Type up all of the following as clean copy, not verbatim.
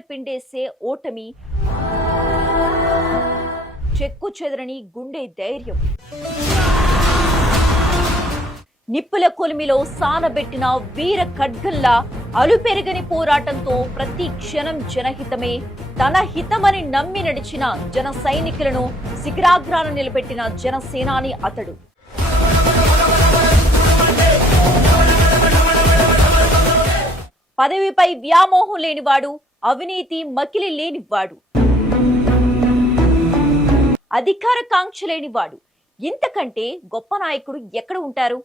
గుండెలు పిండేసే ఓటమి, చెక్కు చెదరని గుండె ధైర్యం, నిప్పుల కొలిమిలో సానబెట్టిన వీర ఖడ్గంలా అలుపెరగని పోరాటంతో ప్రతి క్షణం జనహితమే, తన హితమని నమ్మి నడిచిన జన సైనికులను శిఖరాగ్రాన నిలబెట్టిన జనసేనాని అతడు. పదవిపై వ్యామోహం లేనివాడు, అవినీతి మకిలి లేనివాడు, అధికార కాంక్ష లేనివాడు, ఇంతకంటే గొప్ప నాయకుడు ఎక్కడ ఉంటారు?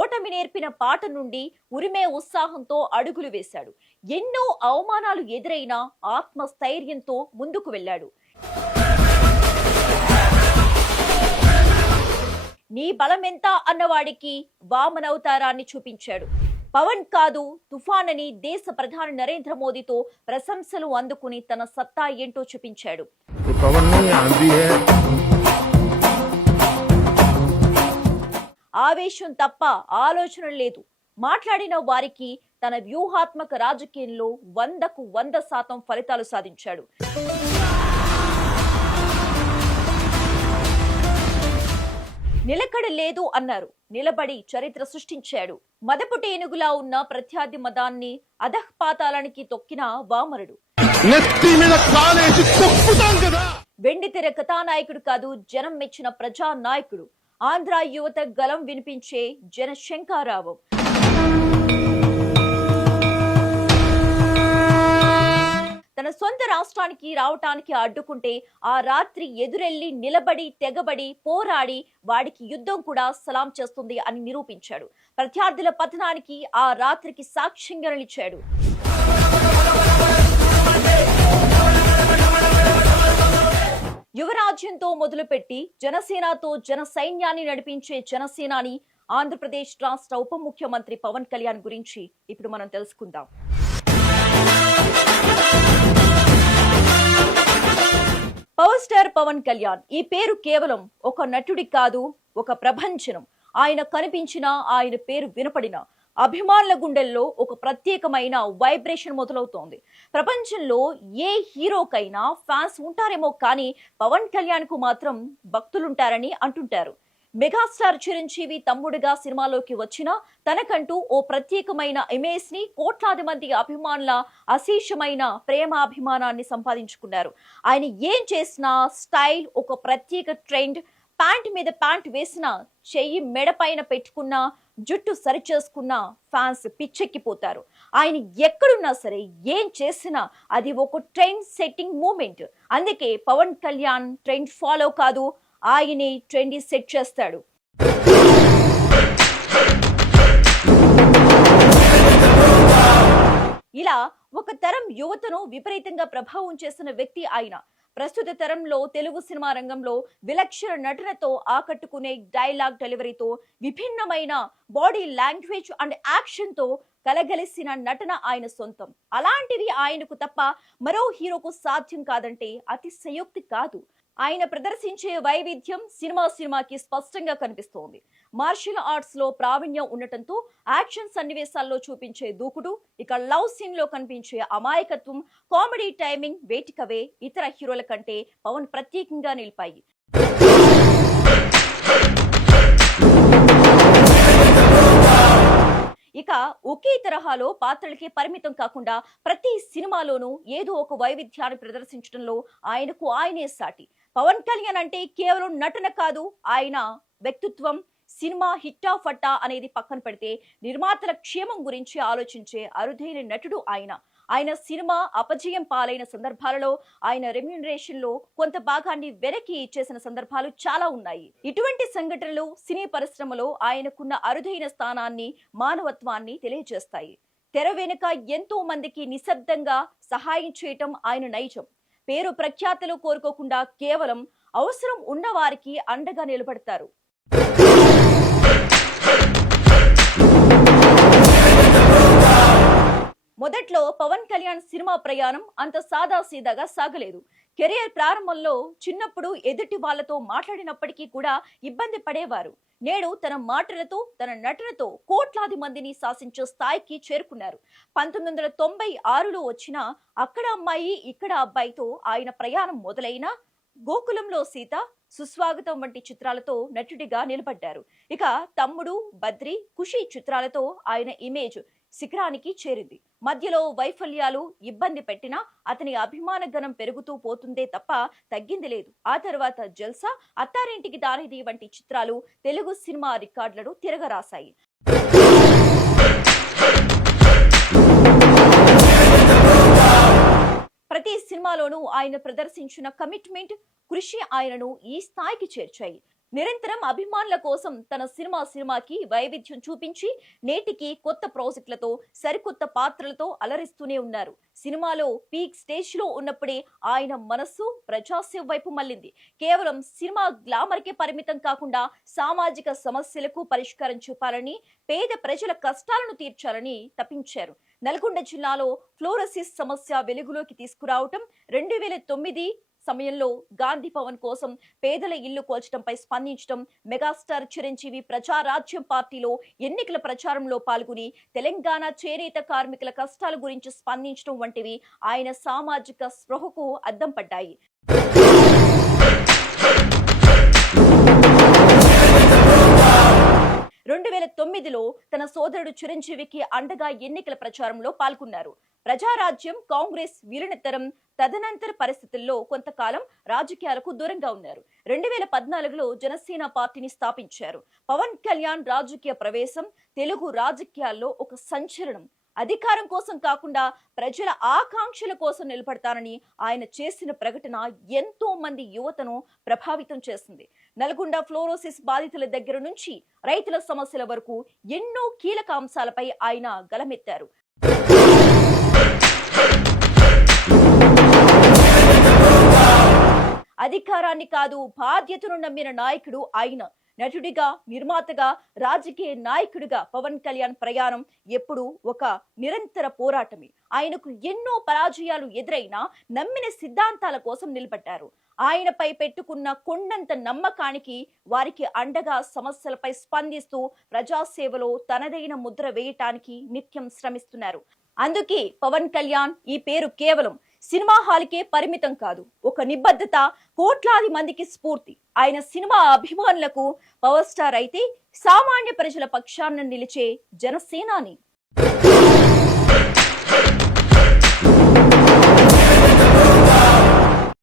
ఓటమి నేర్పిన పాట నుండి ఉరిమే ఉత్సాహంతో అడుగులు వేశాడు. ఎన్నో అవమానాలు ఎదురైనా ఆత్మస్థైర్యంతో ముందుకు వెళ్ళాడు. నీ బలమెంత అన్నవాడికి వామనవతారాన్ని చూపించాడు. పవన్ కాదు తుఫాన్ అని దేశ ప్రధాని నరేంద్ర మోదీతో ప్రశంసలు అందుకుని తన సత్తా ఏంటో చూపించాడు. ఆవేశం తప్ప ఆలోచన లేదు. మాట్లాడిన వారికి తన వ్యూహాత్మక రాజకీయంలో 100కు 100% ఫలితాలు సాధించాడు. నిలకడ లేదు అన్నారు, నిలబడి చరిత్ర సృష్టించాడు. మదపుటి ఏనుగులా ఉన్న ప్రత్యర్థి మదాన్ని అధఃపాతాళానికి తొక్కిన వామరుడు. వెండితెర కథానాయకుడు కాదు, జనం మెచ్చిన ప్రజా నాయకుడు. ఆంధ్ర యువత గలం వినిపించే జనశంకారావం. తన సొంత రాష్ట్రానికి రావటానికి అడ్డుకుంటే ఆ రాత్రి ఎదురెళ్లి నిలబడి తెగబడి పోరాడి వాడికి యుద్ధం కూడా సలాం చేస్తుంది అని నిరూపించాడు. ప్రత్యర్థుల పతనానికి ఆ రాత్రికి సాక్ష్యంగా నిలిచాడు. యువరాజ్యంతో మొదలుపెట్టి జనసేనతో జన సైన్యాన్ని నడిపించే జనసేనాని ఆంధ్రప్రదేశ్ రాష్ట్ర ఉప ముఖ్యమంత్రి పవన్ కళ్యాణ్ గురించి ఇప్పుడు మనం తెలుసుకుందాం. పవర్ స్టార్ పవన్ కళ్యాణ్ ఈ పేరు కేవలం ఒక నటుడి కాదు, ఒక ప్రభంజనం. ఆయన కనిపించిన, ఆయన పేరు వినపడిన అభిమానుల గుండెల్లో ఒక ప్రత్యేకమైన వైబ్రేషన్ మొదలవుతోంది. ప్రపంచంలో ఏ హీరోకైనా ఫ్యాన్స్ ఉంటారేమో కానీ పవన్ కళ్యాణ్ కు మాత్రం భక్తులుంటారని అంటుంటారు. మెగాస్టార్ చిరంజీవి తమ్ముడుగా సినిమాలోకి వచ్చినా తనకంటూ ఓ ప్రత్యేకమైన ఇమేజ్ ని, కోట్లాది మంది అభిమానుల అశేషమైన ప్రేమాభిమానాన్ని సంపాదించుకున్నారు. ఆయన ఏం చేసినా స్టైల్, ఒక ప్రత్యేక ట్రెండ్. ప్యాంట్ మీద ప్యాంట్ వేసినా, చెయ్యి మెడపైన పెట్టుకున్నా, జుట్టు సరిచేసుకున్నా ఫ్యాన్స్ పిచ్చెక్కిపోతారు. ఆయన ఎక్కడున్నా సరే, ఏం చేసినా అది ఒక ట్రెండ్ సెట్టింగ్ మూమెంట్. అందుకే పవన్ కళ్యాణ్ ట్రెండ్ ఫాలో కాదు, ఆయనే ట్రెండ్ సెట్ చేస్తాడు. ఇలా ఒక తరం యువతను విపరీతంగా ప్రభావం చేసిన వ్యక్తి ఆయన. ప్రస్తుత తరంలో తెలుగు సినిమా రంగంలో విలక్షణ నటనతో ఆకట్టుకునే డైలాగ్ డెలివరీతో, విభిన్నమైన బాడీ లాంగ్వేజ్ అండ్ యాక్షన్ తో కలగలిసిన నటన ఆయన సొంతం. అలాంటిది ఆయనకు తప్ప మరో హీరోకు సాధ్యం కాదంటే అతిశయోక్తి కాదు. ఆయన ప్రదర్శించే వైవిధ్యం సినిమాకి స్పష్టంగా కనిపిస్తోంది. మార్షల్ ఆర్ట్స్ లో ప్రావీణ్యం ఉండటంతో యాక్షన్ సన్నివేశాల్లో చూపించే దూకుడు, ఇక లవ్ సీన్ లో కనిపించే అమాయకత్వం, కామెడీ టైమింగ్ వేటికవే ఇతర హీరోల కంటే పవన్ ప్రత్యేకంగా నిలిపాయి. ఇక ఒకే తరహాలో పాత్రలకే పరిమితం కాకుండా ప్రతి సినిమాలోనూ ఏదో ఒక వైవిధ్యాన్ని ప్రదర్శించడంలో ఆయనకు ఆయనే సాటి. పవన్ కళ్యాణ్ అంటే కేవలం నటన కాదు, ఆయన వ్యక్తిత్వం. సినిమా హిట్టా ఫట్టా అనేది పక్కన పెడితే నిర్మాతల క్షేమం గురించి ఆలోచించే అరుదైన నటుడు ఆయన. ఆయన సినిమా అపజయం పాలైన సందర్భాలలో ఆయన రెమ్యూనరేషన్ లో కొంత భాగాన్ని వెనక్కి ఇచ్చేసిన సందర్భాలు చాలా ఉన్నాయి. ఇటువంటి సంఘటనలు సినీ పరిశ్రమలో ఆయనకున్న అరుదైన స్థానాన్ని, మానవత్వాన్ని తెలియజేస్తాయి. తెర వెనుక ఎంతో మందికి నిశ్శబ్దంగా సహాయం చేయటం ఆయన నైజం. పేరు ప్రఖ్యాతలు కోరుకోకుండా కేవలం అవసరం ఉన్న వారికి అండగా నిలబడతారు. మొదట్లో పవన్ కళ్యాణ్ సినిమా ప్రయాణం అంత సాదాసీదాగా సాగలేదు. కెరియర్ ప్రారంభంలో చిన్నప్పుడు ఎదుటి వాళ్ళతో మాట్లాడినప్పటికీ కూడా ఇబ్బంది పడేవారు. నేడు తన మాటలతో, తన నటనతో కోట్లాది మందిని శాసించే స్థాయికి చేరుకున్నారు. 1996లో వచ్చిన అక్కడ అమ్మాయి ఇక్కడ అబ్బాయితో ఆయన ప్రయాణం మొదలైన గోకులంలో సీత, సుస్వాగతం వంటి చిత్రాలతో నటుడిగా నిలబడ్డారు. ఇక తమ్ముడు, బద్రి, ఖుషి చిత్రాలతో ఆయన ఇమేజ్ శిఖరానికి చేరింది. మధ్యలో వైఫల్యాలు ఇబ్బంది పెట్టినా అతని అభిమాన గణం పెరుగుతూ పోతుందే తప్ప తగ్గింది లేదు. ఆ తర్వాత జల్సా, అత్తారింటికి దారిది వంటి చిత్రాలు తెలుగు సినిమా రికార్డులను తిరగరాశాయి. ప్రతి సినిమాలోనూ ఆయన ప్రదర్శించిన కమిట్మెంట్, కృషి ఆయనను ఈ స్థాయికి చేర్చాయి. నిరంతరం అభిమానుల కోసం తన సినిమాకి వైవిధ్యం చూపించి నేటికి కొత్త ప్రాజెక్టులతో, సరికొత్త పాత్రలతో అలరిస్తూనే ఉన్నారు. సినిమాలో పీక్ స్టేజ్ లో ఉన్నప్పుడే ఆయన మనస్సు ప్రజాసేవ వైపు మళ్ళింది. కేవలం సినిమా గ్లామర్ కే పరిమితం కాకుండా సామాజిక సమస్యలకు పరిష్కారం చూపాలని, పేద ప్రజల కష్టాలను తీర్చాలని తపించారు. నల్గొండ జిల్లాలో ఫ్లోరోసిస్ సమస్య వెలుగులోకి తీసుకురావటం, 2009 సమయంలో గాంధీ భవన్ కోసం పేదల ఇల్లు కోల్చడంపై స్పందించడం, మెగాస్టార్ చిరంజీవి ప్రజారాజ్యం పార్టీలో ఎన్నికల ప్రచారంలో పాల్గొని తెలంగాణ చేనేత కార్మికుల కష్టాల గురించి స్పందించడం వంటివి ఆయన సామాజిక స్పృహకు అద్దం పడ్డాయి. 2009లో తన సోదరుడు చిరంజీవికి అండగా ఎన్నికల ప్రచారంలో పాల్గొన్నారు. ప్రజారాజ్యం, కాంగ్రెస్ విలీనతరం తదనంతర పరిస్థితుల్లో కొంతకాలం రాజకీయాలకు దూరంగా ఉన్నారు. 2014లో జనసేన పార్టీని స్థాపించారు. పవన్ కళ్యాణ్ రాజకీయ ప్రవేశం తెలుగు రాజకీయాల్లో ఒక సంచలనం. అధికారం కోసం కాకుండా ప్రజల ఆకాంక్షల కోసం నిలబడతానని ఆయన చేసిన ప్రకటన ఎంతో మంది యువతను ప్రభావితం చేసింది. నల్గొండ ఫ్లోరోసిస్ బాధితుల దగ్గర నుంచి రైతుల సమస్యల వరకు ఎన్నో కీలక అంశాలపై ఆయన గలమెత్తారు. అధికారాన్ని కాదు, బాధ్యతను నమ్మిన నాయకుడు ఆయన. నటుడిగా, నిర్మాతగా, రాజకీయ నాయకుడిగా పవన్ కళ్యాణ్ ప్రయాణం ఎప్పుడు ఒక నిరంతర పోరాటమే. ఆయనకు ఎన్నో పరాజయాలు ఎదురైనా నమ్మిన సిద్ధాంతాల కోసం నిలబడ్డారు. ఆయనపై పెట్టుకున్న కొండంత నమ్మకానికి వారికి అండగా సమస్యలపై స్పందిస్తూ ప్రజాసేవలో తనదైన ముద్ర వేయటానికి నిత్యం శ్రమిస్తున్నారు. అందుకే పవన్ కళ్యాణ్ ఈ పేరు కేవలం సినిమా హాల్కే పరిమితం కాదు, ఒక నిబద్ధత, కోట్లాది మందికి స్ఫూర్తి. ఆయన సినిమా అభిమానులకు పవర్ స్టార్ అయితే సామాన్య ప్రజల పక్షాన నిలిచే జనసేనాని.